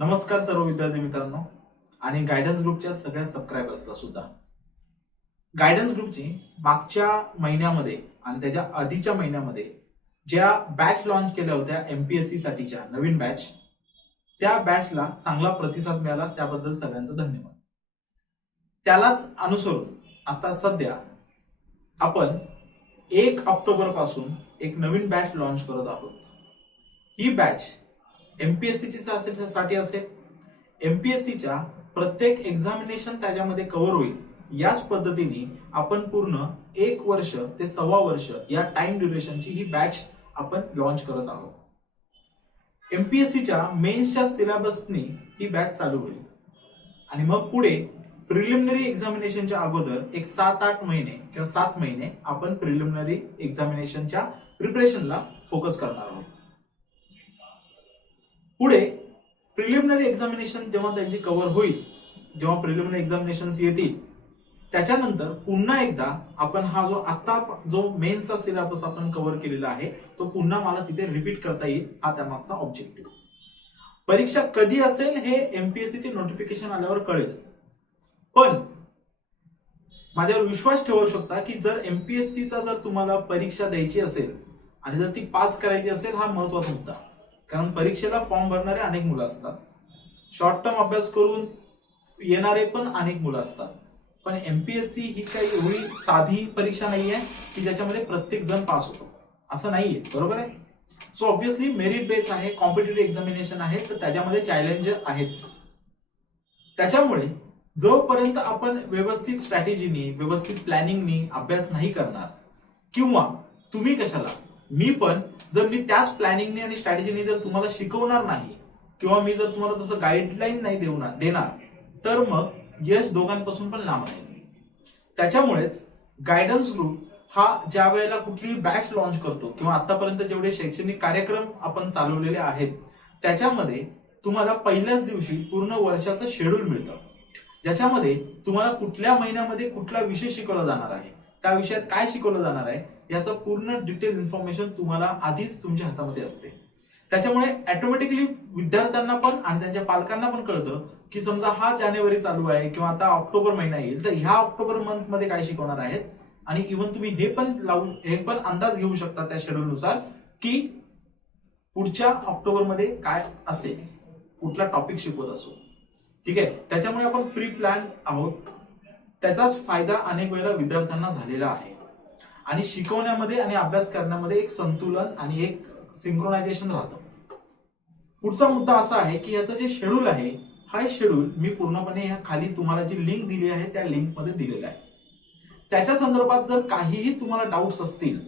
नमस्कार सर्व विद्यार्थी मित्रांनो आणि गायडन्स ग्रुपच्या सगळ्या सबस्क्रायबर्सला सुद्धा। गायडन्स ग्रुपची मागच्या महिन्यामध्ये आणि त्याच्या आधीच्या महिन्यामध्ये ज्या बॅच लॉन्च केल्या होत्या MPSC साठीच्या नवीन बॅच, त्या बॅचला चांगला प्रतिसाद मिळाला, त्याबद्दल सगळ्यांचं धन्यवाद। त्यालाच अनुसरून आता सध्या आपण 1 ऑक्टोबर पासून एक नवीन बॅच लॉन्च करत आहोत। ही बॅच MPSC साठी असेल। MPSC च्या प्रत्येक एक्झामिनेशन त्याच्यामध्ये कव्हर होईल याच पद्धतीने आपण पूर्ण 1 वर्ष ते 1.25 वर्ष या टाइम ड्युरेशनची ही बॅच आपण लॉन्च करत आहोत। MPSC च्या मेन्सच्या सिलेबसनी ही बॅच चालू होईल आणि मग पुढे प्रिलिमिनरी एक्झामिनेशनच्या अगोदर एक 7-8 महिने किंवा 7 महिने आपण प्रिलिमिनरी एक्झामिनेशनच्या प्रिपरेशनला फोकस करणार आहोत। पुढे प्रिलिमिनरी एक्झामिनेशन जेव्हा त्यांची कव्हर होईल, जेव्हा प्रिलिमिनरी एक्झामिनेशन्स येतील, त्याच्यानंतर पुन्हा एकदा आपण हा जो मेन्सचा सिलेबस आपण कव्हर केलेला आहे तो पुन्हा मला तिथे रिपीट करता येईल, हा त्यामागचा ऑब्जेक्टिव्ह। परीक्षा कधी असेल हे MPSC चे नोटिफिकेशन आल्यावर कळेल, पण माझ्यावर विश्वास ठेवू शकता की जर MPSC चा जर तुम्हाला परीक्षा द्यायची असेल आणि जर ती पास करायची असेल, हा महत्त्वाचा मुद्दा, कारण परीक्षेला फॉर्म भरणारे अनेक मुलं असतात, शॉर्ट टर्म अभ्यास करून येणारे पण अनेक मुलं असतात, पण MPSC ही काही एवढी साधी परीक्षा नाहीये की ज्याच्यामध्ये प्रत्येक जण पास होतो, असं नाहीये, बरोबर आहे। सो ऑब्व्हियसली मेरिट बेस आहे, कॉम्पिटिटिव्ह एक्झामिनेशन आहे, तर त्याच्यामध्ये चॅलेंज आहेच। त्याच्यामुळे जोपर्यंत आपण व्यवस्थित स्ट्रॅटेजीनी, व्यवस्थित प्लॅनिंगनी अभ्यास नाही करणार, किंवा तुम्ही कशाला, मी पण जर मी त्याच प्लॅनिंगनी आणि स्ट्रॅटेजीनी जर तुम्हाला शिकवणार नाही, किंवा मी जर तुम्हाला तसं गाईडलाईन नाही देणार, तर मग यश दोघांपासून पण लांब आहे। त्याच्यामुळेच गायडन्स ग्रुप हा ज्या वेळेला कुठलीही बॅच लॉन्च करतो, किंवा आतापर्यंत जेवढे शैक्षणिक कार्यक्रम आपण चालवलेले आहेत त्याच्यामध्ये तुम्हाला पहिल्याच दिवशी पूर्ण वर्षाचं शेड्यूल मिळतं, ज्याच्यामध्ये तुम्हाला कुठल्या महिन्यामध्ये कुठला विषय शिकवला जाणार आहे, त्या विषयात काय शिकवलं जाणार आहे याचं पूर्ण डिटेल इन्फॉर्मेशन तुम्हाला आधीच तुमच्या हातामध्ये असते। त्याच्यामुळे ऑटोमॅटिकली विद्यार्थ्यांना पण आणि त्यांच्या पालकांना पण कळतं की समजा हा जानेवारी चालू आहे किंवा आता ऑक्टोबर महिना येईल, तर ह्या ऑक्टोबर मंथ मध्ये काय शिकवणार आहेत, आणि इव्हन तुम्ही हे पण अंदाज घेऊ शकता त्या शेड्यूलनुसार की पुढच्या ऑक्टोबर मध्ये काय असेल, कुठला टॉपिक शिकवत असो, ठीक आहे। त्याच्यामुळे आपण प्री प्लॅन आहोत, त्याचाच फायदा अनेक वेळेला विद्यार्थ्यांना झालेला आहे, आणि शिकवण्यामध्ये आणि अभ्यास करण्यामध्ये एक संतुलन आणि एक सिंक्रोनायझेशन राहतं। पुढचा मुद्दा असा आहे की याचं जे शेड्यूल आहे, हा शेड्यूल मी पूर्णपणे ह्या खाली तुम्हाला जी लिंक दिली आहे त्या लिंक मध्ये दिलेला आहे। त्याच्या संदर्भात जर काहीही तुम्हाला डाऊट्स असतील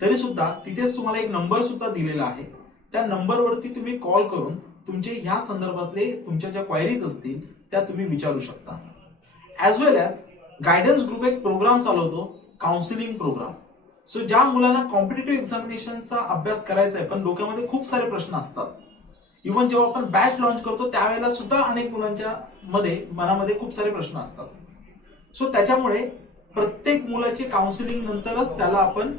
तरी सुद्धा तिथेच तुम्हाला एक नंबर सुद्धा दिलेला आहे, त्या नंबरवरती तुम्ही कॉल करून तुमचे ह्या संदर्भातले तुमच्या ज्या क्वायरीज असतील त्या तुम्ही विचारू शकता। ऍज वेल ऍज गायडन्स ग्रुप एक प्रोग्राम चालवतो, काउन्सिलिंग प्रोग्राम। सो ज्या मुलांना कॉम्पिटिटिव्ह एक्झामिनेशनचा अभ्यास करायचा आहे पण डोक्यामध्ये खूप सारे प्रश्न असतात, इव्हन जेव्हा आपण बॅच लॉन्च करतो त्यावेळेला सुद्धा अनेक मुलांच्या मनामध्ये खूप सारे प्रश्न असतात। सो त्याच्यामुळे प्रत्येक मुलाची काउन्सिलिंग नंतरच त्याला आपण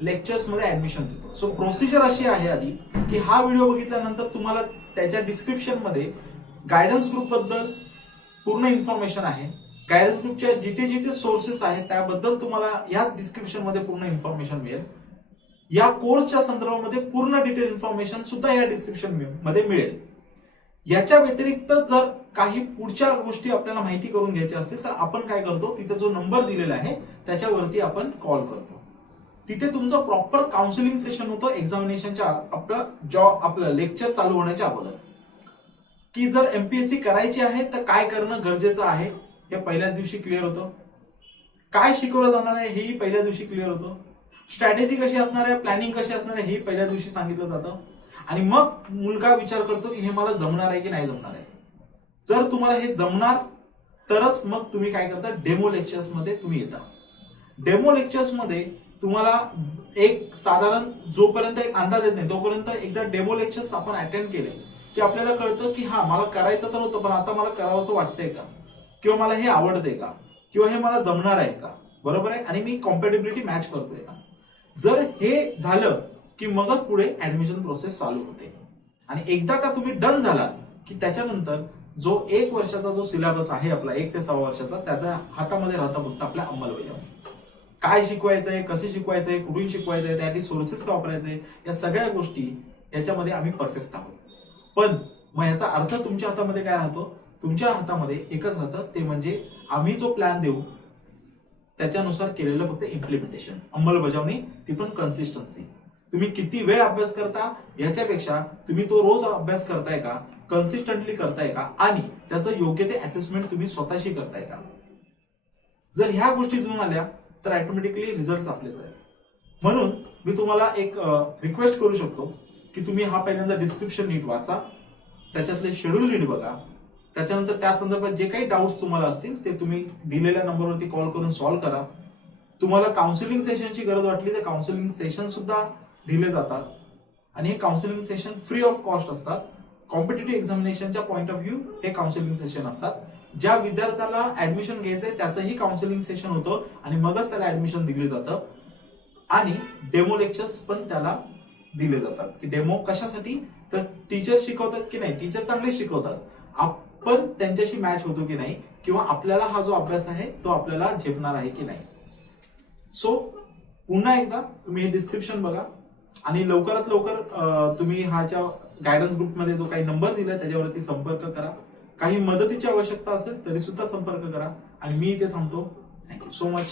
लेक्चर्स मध्ये ऍडमिशन देतो। सो प्रोसिजर अशी आहे आधी की हा व्हिडिओ बघितल्यानंतर तुम्हाला त्याच्या डिस्क्रिप्शन मध्ये गायडन्स ग्रुप बद्दल पूर्ण इन्फॉर्मेशन आहे, गायडन्स ग्रुपच्या जिथे जिथे सोर्सेस आहेत त्याबद्दल तुम्हाला या डिस्क्रिप्शन मध्ये पूर्ण इन्फॉर्मेशन मिळेल। या कोर्सच्या संदर्भामध्ये पूर्ण डिटेल इन्फॉर्मेशन सुद्धा या डिस्क्रिप्शन मध्ये मिळेल। याच्या व्यतिरिक्त जर काही पुढच्या गोष्टी आपल्याला माहिती करून घ्यायच्या असतील तर आपण काय करतो, तिथे जो नंबर दिलेला आहे त्याच्यावरती आपण कॉल करतो, तिथे तुमचं प्रॉपर काउन्सिलिंग सेशन होतं एक्झामिनेशनच्या आपलं लेक्चर चालू होण्याच्या अगोदर, की जर MPSC करायची आहे तर काय करणं गरजेचं आहे हे पहिल्याच दिवशी क्लिअर होतं, काय शिकवलं जाणार आहे हेही पहिल्या दिवशी क्लिअर होतं, स्ट्रॅटेजी कशी असणार आहे, प्लॅनिंग कशी असणार आहे हे पहिल्या दिवशी सांगितलं जातं, आणि मग मुलगा विचार करतो की हे मला जमणार आहे की नाही जमणार आहे। जर तुम्हाला हे जमणार तरच मग तुम्ही काय करता, डेमो लेक्चर्स मध्ये तुम्ही येता। डेमो लेक्चर्स मध्ये तुम्हाला एक साधारण जोपर्यंत एक अंदाज येत नाही तोपर्यंत एकदा डेमो लेक्चर्स आपण अटेंड केले की आपल्याला कळतं की हा मला करायचं तर होतं पण आता मला करावंसं वाटतंय का, किंवा मला हे आवडतंय का, किंवा हे मला जमणार आहे का, बरोबर आहे, आणि मी कॉम्पॅटिबिलिटी मॅच करतोय का। जर हे झालं की मगच पुढे ऍडमिशन प्रोसेस चालू होते। आणि एकदा का तुम्ही डन झालात की त्याच्यानंतर जो 1 वर्षाचा जो सिलेबस आहे आपला 1 ते 6 वर्षाचा, त्याच्या हातामध्ये राहता फक्त आपल्या अंमलबजावणी. काय शिकवायचंय, कसे शिकवायचंय, कुठून शिकवायचंय, त्यासाठी सोर्सेस का वापरायचे, या सगळ्या गोष्टी याच्यामध्ये आम्ही परफेक्ट आहोत. पण मग याचा अर्थ तुमच्या हातामध्ये काय राहतो? तुमच्या हातामध्ये एकच राहतं, ते म्हणजे आम्ही जो प्लॅन देऊ त्याच्यानुसार केलेलं फक्त इम्प्लिमेंटेशन, अंमलबजावणी, ती पण कन्सिस्टन्सी. तुम्ही किती वेळ अभ्यास करता याच्यापेक्षा तुम्ही तो रोज अभ्यास करताय का, कन्सिस्टंटली करताय का, आणि त्याचं योग्य ते असेसमेंट तुम्ही स्वतःशी करताय का. जर ह्या गोष्टी जुळून आल्या तर ऑटोमॅटिकली रिझल्ट आपलेच आहे. म्हणून मी तुम्हाला एक रिक्वेस्ट करू शकतो की तुम्ही हा पहिल्यांदा डिस्क्रिप्शन नीट वाचा, त्याच्यातले शेड्यूल नीट बघा, त्याच्यानंतर त्या संदर्भात जे काही डाऊट्स तुम्हाला असतील ते तुम्ही दिलेल्या नंबरवरती कॉल करून सॉल्व्ह करा. तुम्हाला काउन्सिलिंग सेशनची गरज वाटली तर काउन्सिलिंग सेशन सुद्धा दिले जातात, आणि हे counselling session free of cost असतात. कॉम्पिटिटिव्ह एक्झामिनेशनच्या पॉईंट ऑफ व्ह्यू हे काउन्सिलिंग सेशन असतात. ज्या विद्यार्थ्याला ऍडमिशन घ्यायचंय त्याचंही काउन्सिलिंग सेशन होतं आणि मगच त्याला ऍडमिशन दिले जातं. आणि डेमो लेक्चर्स पण त्याला दिले जातात. की डेमो कशासाठी, तर टीचर शिकवतात की नाही, टीचर चांगले शिकवतात, आपण त्यांच्याशी मॅच होतो की नाही, किंवा आपल्याला हा जो अभ्यास आहे तो आपल्याला झेपणार आहे की नाही. सो पुन्हा एकदा तुम्ही हे डिस्क्रिप्शन बघा, आणि लवकरात लवकर तुम्ही ह्याच्या गायडन्स ग्रुपमध्ये जो काही नंबर दिलाय त्याच्यावरती संपर्क करा. काही मदतीची आवश्यकता असेल तरी सुद्धा संपर्क करा, आणि मी इथे थांबतो. Thank you so much.